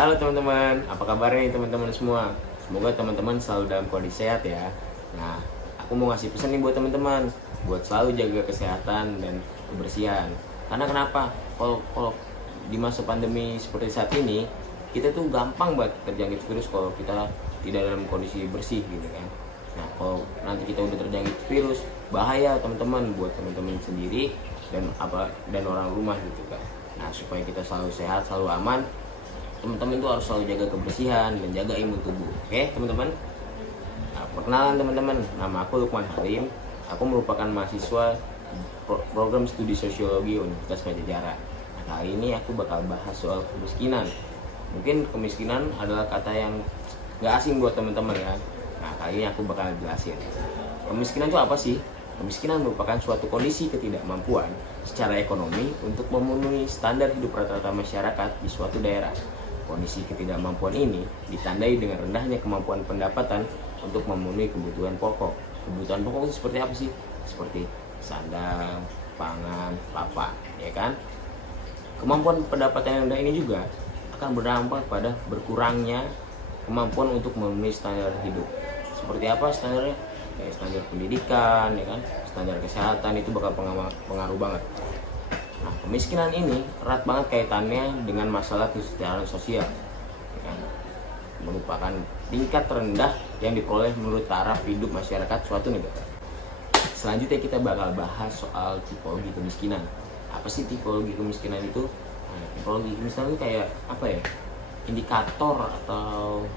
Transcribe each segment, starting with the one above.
Halo teman-teman, apa kabarnya nih teman-teman semua? Semoga teman-teman selalu dalam kondisi sehat ya. Nah, aku mau ngasih pesan nih buat teman-teman, buat selalu jaga kesehatan dan kebersihan. Karena kenapa? Kalau di masa pandemi seperti saat ini, kita tuh gampang banget terjangkit virus kalau kita tidak dalam kondisi bersih gitu kan. Nah, kalau nanti kita udah terjangkit virus, bahaya teman-teman buat teman-teman sendiri dan orang rumah gitu kan. Nah, supaya kita selalu sehat, selalu aman, teman-teman itu harus selalu jaga kebersihan dan jaga imun tubuh. Oke teman-teman. Nah, perkenalan teman-teman, nama aku Lukman Halim. Aku merupakan mahasiswa program studi sosiologi Universitas Padjadjaran. Nah, kali ini aku bakal bahas soal kemiskinan. Mungkin kemiskinan adalah kata yang gak asing buat teman-teman ya. Nah, kali ini aku bakal jelasin kemiskinan itu apa sih. Kemiskinan merupakan suatu kondisi ketidakmampuan secara ekonomi untuk memenuhi standar hidup rata-rata masyarakat di suatu daerah. Kondisi ketidakmampuan ini ditandai dengan rendahnya kemampuan pendapatan untuk memenuhi kebutuhan pokok. Kebutuhan pokok itu seperti apa sih? Seperti sandang, pangan, papan, ya kan? Kemampuan pendapatan yang rendah ini juga akan berdampak pada berkurangnya kemampuan untuk memenuhi standar hidup. Seperti apa standarnya? Kayak standar pendidikan, ya kan? Standar kesehatan itu bakal pengaruh banget. Nah, kemiskinan ini erat banget kaitannya dengan masalah kesejahteraan sosial, ya kan? Merupakan tingkat terendah yang diperoleh menurut taraf hidup masyarakat suatu negara. Selanjutnya kita bakal bahas soal tipologi kemiskinan. Apa sih tipologi kemiskinan itu? Nah, tipologi kemiskinan itu kayak apa ya? Indikator atau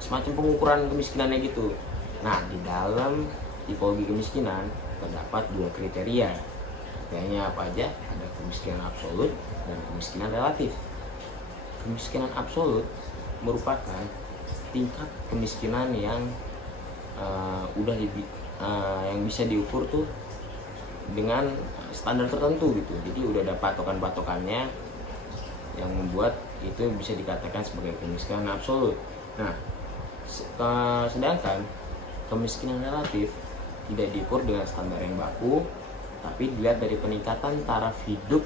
semacam pengukuran kemiskinannya gitu. Nah, di dalam tipologi kemiskinan terdapat dua kriteria. Kriterianya apa aja? Ada kemiskinan absolut dan kemiskinan relatif. Kemiskinan absolut merupakan tingkat kemiskinan yang yang bisa diukur tuh dengan standar tertentu gitu. Jadi udah ada patokan-patokannya yang membuat itu bisa dikatakan sebagai kemiskinan absolut. Nah, sedangkan kemiskinan relatif tidak diukur dengan standar yang baku, tapi dilihat dari peningkatan taraf hidup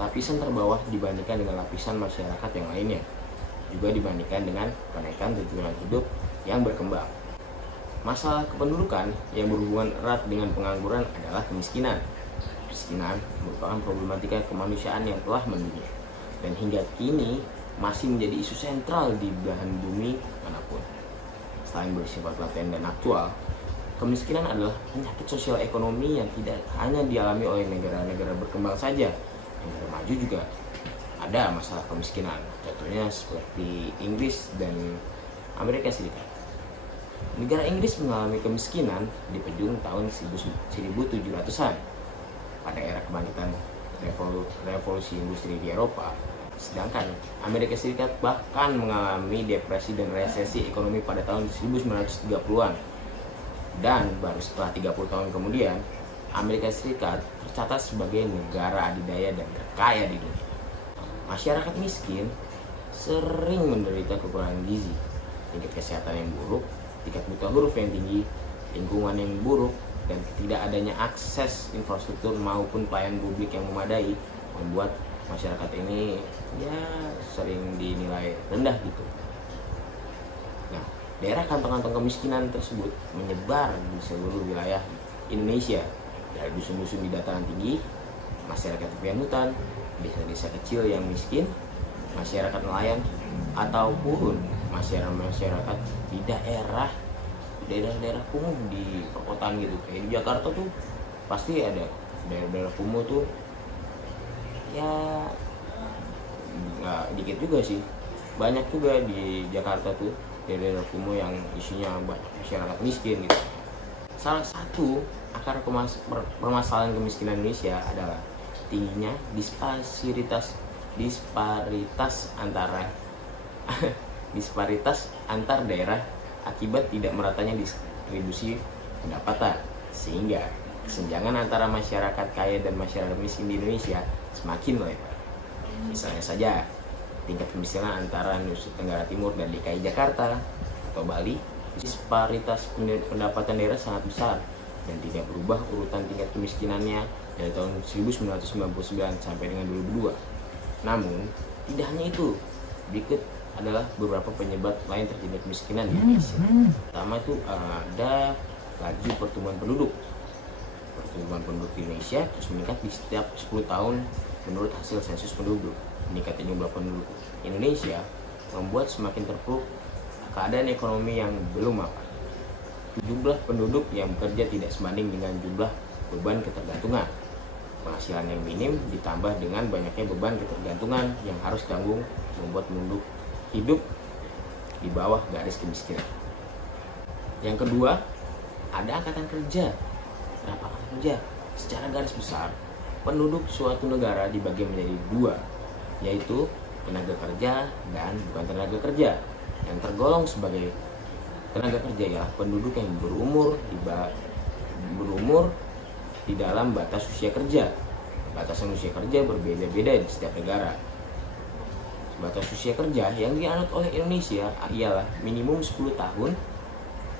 lapisan terbawah dibandingkan dengan lapisan masyarakat yang lainnya, juga dibandingkan dengan kenaikan tuntutan hidup yang berkembang. Masalah kependudukan yang berhubungan erat dengan pengangguran adalah kemiskinan. Kemiskinan merupakan problematika kemanusiaan yang telah mendunia dan hingga kini masih menjadi isu sentral di belahan bumi manapun. Selain bersifat laten dan aktual, kemiskinan adalah penyakit sosial ekonomi yang tidak hanya dialami oleh negara-negara berkembang saja. Negara maju juga ada masalah kemiskinan, contohnya seperti Inggris dan Amerika Serikat. Negara Inggris mengalami kemiskinan di penjuru tahun 1700-an pada era kebangkitan revolusi industri di Eropa. Sedangkan Amerika Serikat bahkan mengalami depresi dan resesi ekonomi pada tahun 1930-an. Dan baru setelah 30 tahun kemudian, Amerika Serikat tercatat sebagai negara adidaya dan terkaya di dunia. Masyarakat miskin sering menderita kekurangan gizi, tingkat kesehatan yang buruk, tingkat buta huruf yang tinggi, lingkungan yang buruk, dan tidak adanya akses infrastruktur maupun pelayanan publik yang memadai membuat masyarakat ini ya sering dinilai rendah gitu. Nah, daerah kantong-kantong kemiskinan tersebut menyebar di seluruh wilayah Indonesia, dari dusun-dusun di dataran tinggi, masyarakat tepian hutan, desa-desa kecil yang miskin, masyarakat nelayan, ataupun masyarakat di daerah-daerah kumuh di perkotaan gitu. Kayak di Jakarta tuh pasti ada daerah-daerah kumuh tuh, ya nggak dikit juga sih, banyak juga di Jakarta tuh daerah kumuh yang isinya banyak masyarakat miskin gitu. Salah satu akar permasalahan kemiskinan Indonesia adalah tingginya disparitas antar daerah akibat tidak meratanya distribusi pendapatan, sehingga kesenjangan antara masyarakat kaya dan masyarakat miskin di Indonesia semakin melebar. Misalnya saja, tingkat kemiskinan antara Nusa Tenggara Timur dan DKI Jakarta atau Bali, disparitas pendapatan daerah sangat besar dan tidak berubah urutan tingkat kemiskinannya dari tahun 1999 sampai dengan 2002. Namun, tidak hanya itu, Berikut adalah beberapa penyebab lain terjadinya kemiskinan di Indonesia. Pertama itu ada laju pertumbuhan penduduk. Pertumbuhan penduduk di Indonesia terus meningkat di setiap 10 tahun menurut hasil sensus penduduk. Meningkatnya jumlah penduduk Indonesia membuat semakin terpuruk keadaan ekonomi yang belum mapan. Jumlah penduduk yang bekerja tidak sebanding dengan jumlah beban ketergantungan. Penghasilan yang minim ditambah dengan banyaknya beban ketergantungan yang harus tanggung membuat penduduk hidup di bawah garis kemiskinan. Yang kedua, ada angkatan kerja. Berapa angkatan kerja? Secara garis besar, penduduk suatu negara dibagi menjadi dua, yaitu tenaga kerja dan bukan tenaga kerja. Yang tergolong sebagai tenaga kerja ya penduduk yang berumur di dalam batas usia kerja. Batasan usia kerja berbeda-beda di setiap negara. Batas usia kerja yang dianut oleh Indonesia ialah minimum 10 tahun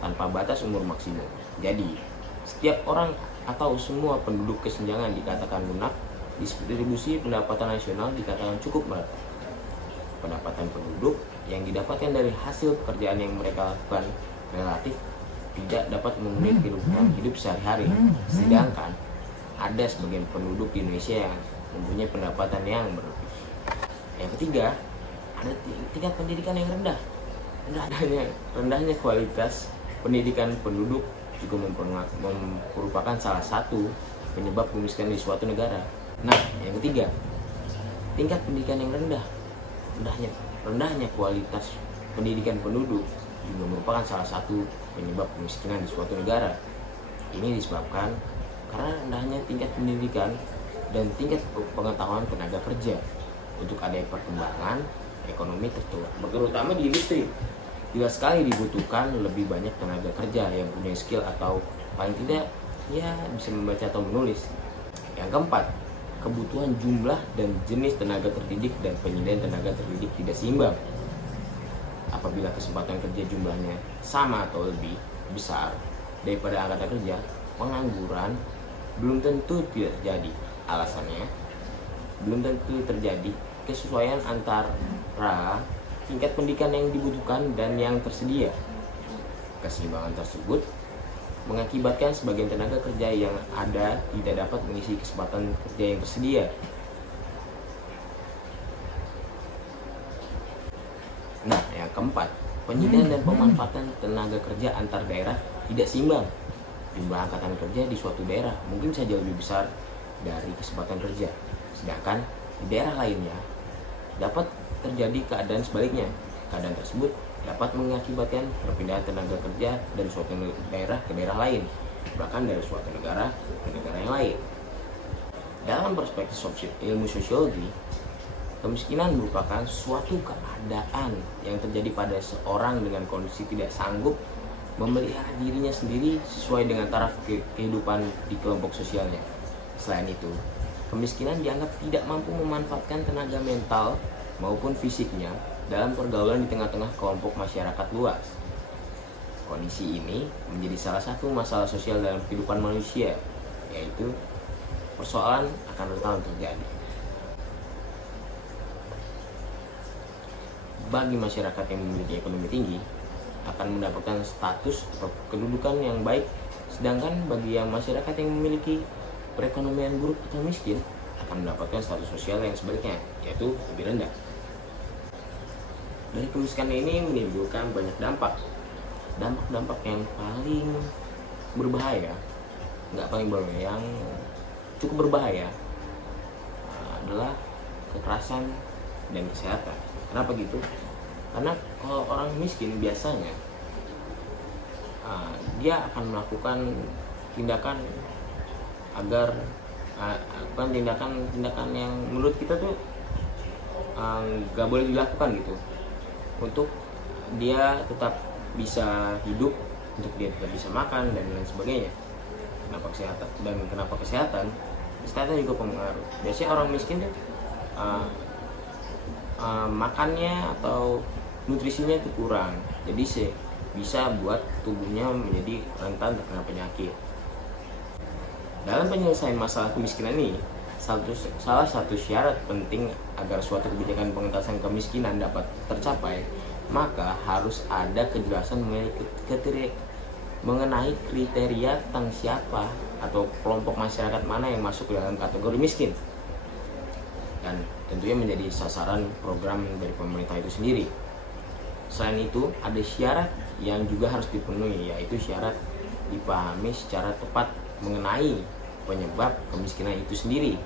tanpa batas umur maksimum. Jadi, setiap orang atau semua penduduk kesenjangan dikatakan lunak, distribusi pendapatan nasional dikatakan cukup merata. Pendapatan penduduk yang didapatkan dari hasil pekerjaan yang mereka lakukan relatif tidak dapat memenuhi kehidupan hidup sehari-hari. Sedangkan ada sebagian penduduk di Indonesia yang mempunyai pendapatan yang berlebih. Yang ketiga, ada tingkat pendidikan yang rendah. Rendahnya kualitas pendidikan penduduk juga merupakan salah satu penyebab kemiskinan di suatu negara. Nah, yang ketiga, tingkat pendidikan yang rendah. Rendahnya kualitas pendidikan penduduk juga merupakan salah satu penyebab kemiskinan di suatu negara. Ini disebabkan karena rendahnya tingkat pendidikan dan tingkat pengetahuan tenaga kerja untuk adanya perkembangan ekonomi terutama di industri. Jelas sekali dibutuhkan lebih banyak tenaga kerja yang punya skill atau paling tidak ya bisa membaca atau menulis. Yang keempat, kebutuhan jumlah dan jenis tenaga terdidik dan penyediaan tenaga terdidik tidak seimbang. Apabila kesempatan kerja jumlahnya sama atau lebih besar daripada angkatan kerja, pengangguran belum tentu tidak terjadi. Alasannya, belum tentu terjadi kesesuaian antara tingkat pendidikan yang dibutuhkan dan yang tersedia. Keseimbangan tersebut mengakibatkan sebagian tenaga kerja yang ada tidak dapat mengisi kesempatan kerja yang tersedia. Nah, yang keempat, penyediaan dan pemanfaatan tenaga kerja antar daerah tidak seimbang. Jumlah angkatan kerja di suatu daerah mungkin saja lebih besar dari kesempatan kerja, sedangkan di daerah lainnya dapat terjadi keadaan sebaliknya. Keadaan tersebut dapat mengakibatkan perpindahan tenaga kerja dari suatu daerah ke daerah lain, bahkan dari suatu negara ke negara yang lain. Dalam perspektif ilmu sosiologi, kemiskinan merupakan suatu keadaan yang terjadi pada seorang dengan kondisi tidak sanggup memelihara dirinya sendiri sesuai dengan taraf kehidupan di kelompok sosialnya. Selain itu, kemiskinan dianggap tidak mampu memanfaatkan tenaga mental maupun fisiknya dalam pergaulan di tengah-tengah kelompok masyarakat luas. Kondisi ini menjadi salah satu masalah sosial dalam kehidupan manusia, yaitu persoalan akan rentan terjadi. Bagi masyarakat yang memiliki ekonomi tinggi akan mendapatkan status atau kedudukan yang baik, sedangkan bagi yang masyarakat yang memiliki perekonomian buruk atau miskin akan mendapatkan status sosial yang sebaliknya, yaitu lebih rendah. Dari kemiskinan ini menimbulkan banyak dampak yang paling berbahaya, yang cukup berbahaya adalah kekerasan dan kesehatan. Kenapa gitu? Karena kalau orang miskin biasanya dia akan melakukan tindakan tindakan yang menurut kita tuh nggak boleh dilakukan gitu, untuk dia tetap bisa hidup, untuk dia tetap bisa makan dan lain sebagainya. Kenapa kesehatan juga pengaruh. Biasanya orang miskin tuh makannya atau nutrisinya itu kurang, jadi bisa buat tubuhnya menjadi rentan terkena penyakit. Dalam penyelesaian masalah kemiskinan ini, salah satu syarat penting agar suatu kebijakan pengentasan kemiskinan dapat tercapai, maka harus ada kejelasan mengenai kriteria tentang siapa atau kelompok masyarakat mana yang masuk ke dalam kategori miskin, dan tentunya menjadi sasaran program dari pemerintah itu sendiri. Selain itu, ada syarat yang juga harus dipenuhi, yaitu syarat dipahami secara tepat mengenai penyebab kemiskinan itu sendiri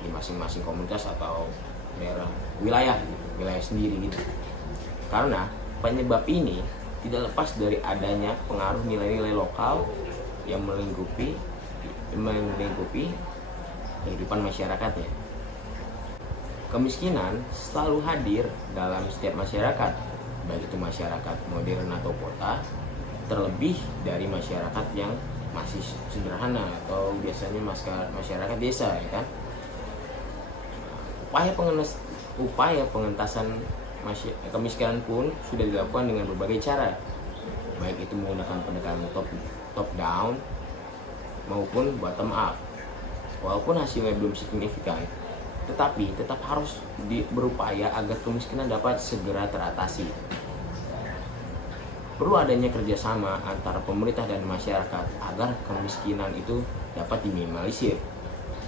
di masing-masing komunitas atau daerah wilayah sendiri gitu. Karena penyebab ini tidak lepas dari adanya pengaruh nilai-nilai lokal yang melingkupi kehidupan masyarakatnya. Kemiskinan selalu hadir dalam setiap masyarakat, baik itu masyarakat modern atau kota, terlebih dari masyarakat yang masih sederhana atau biasanya masyarakat desa, ya kan. Upaya pengentasan kemiskinan pun sudah dilakukan dengan berbagai cara, baik itu menggunakan pendekatan top down maupun bottom up. Walaupun hasilnya belum signifikan, tetapi tetap harus berupaya agar kemiskinan dapat segera teratasi. Perlu adanya kerjasama antara pemerintah dan masyarakat agar kemiskinan itu dapat diminimalisir,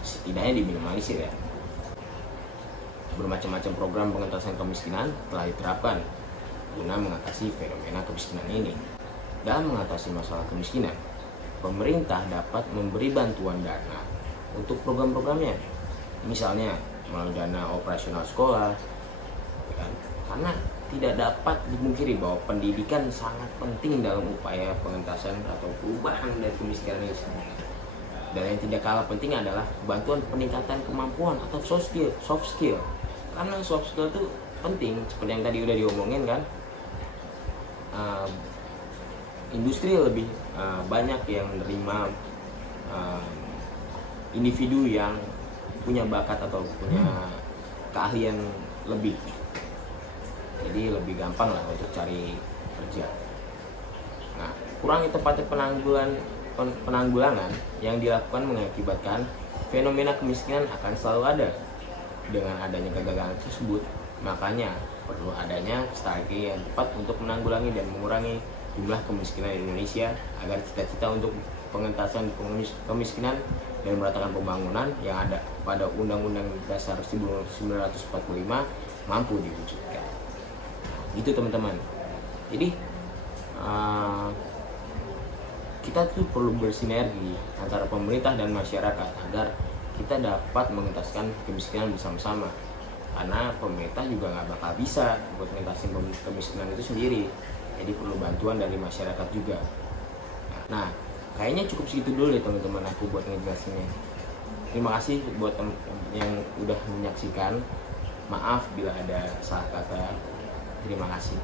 setidaknya diminimalisir ya. Bermacam-macam program pengentasan kemiskinan telah diterapkan guna mengatasi fenomena kemiskinan ini. Dalam mengatasi masalah kemiskinan, pemerintah dapat memberi bantuan dana untuk program-programnya, misalnya melalui dana operasional sekolah, ya kan? Karena tidak dapat dipungkiri bahwa pendidikan sangat penting dalam upaya pengentasan atau perubahan dari kemiskinan ini. Dan yang tidak kalah penting adalah bantuan peningkatan kemampuan atau soft skill. Karena soft skill itu penting, seperti yang tadi udah diomongin kan. Industri lebih banyak yang menerima individu yang punya bakat atau punya keahlian lebih. Jadi lebih gampang lah untuk cari kerja. Nah, kurang tepatnya penanggulangan yang dilakukan mengakibatkan fenomena kemiskinan akan selalu ada. Dengan adanya kegagalan tersebut, makanya perlu adanya strategi yang tepat untuk menanggulangi dan mengurangi jumlah kemiskinan di Indonesia agar cita-cita untuk pengentasan kemiskinan dan meratakan pembangunan yang ada pada Undang-Undang Dasar 1945 mampu diwujudkan. Itu teman-teman. Jadi kita tuh perlu bersinergi antara pemerintah dan masyarakat agar kita dapat mengentaskan kemiskinan bersama-sama. Karena pemerintah juga nggak bakal bisa buat mengentasin kemiskinan itu sendiri. Jadi perlu bantuan dari masyarakat juga. Nah, kayaknya cukup segitu dulu deh teman-teman aku buat ngejelasinnya. Terima kasih buat yang udah menyaksikan. Maaf bila ada salah kata. Terima kasih.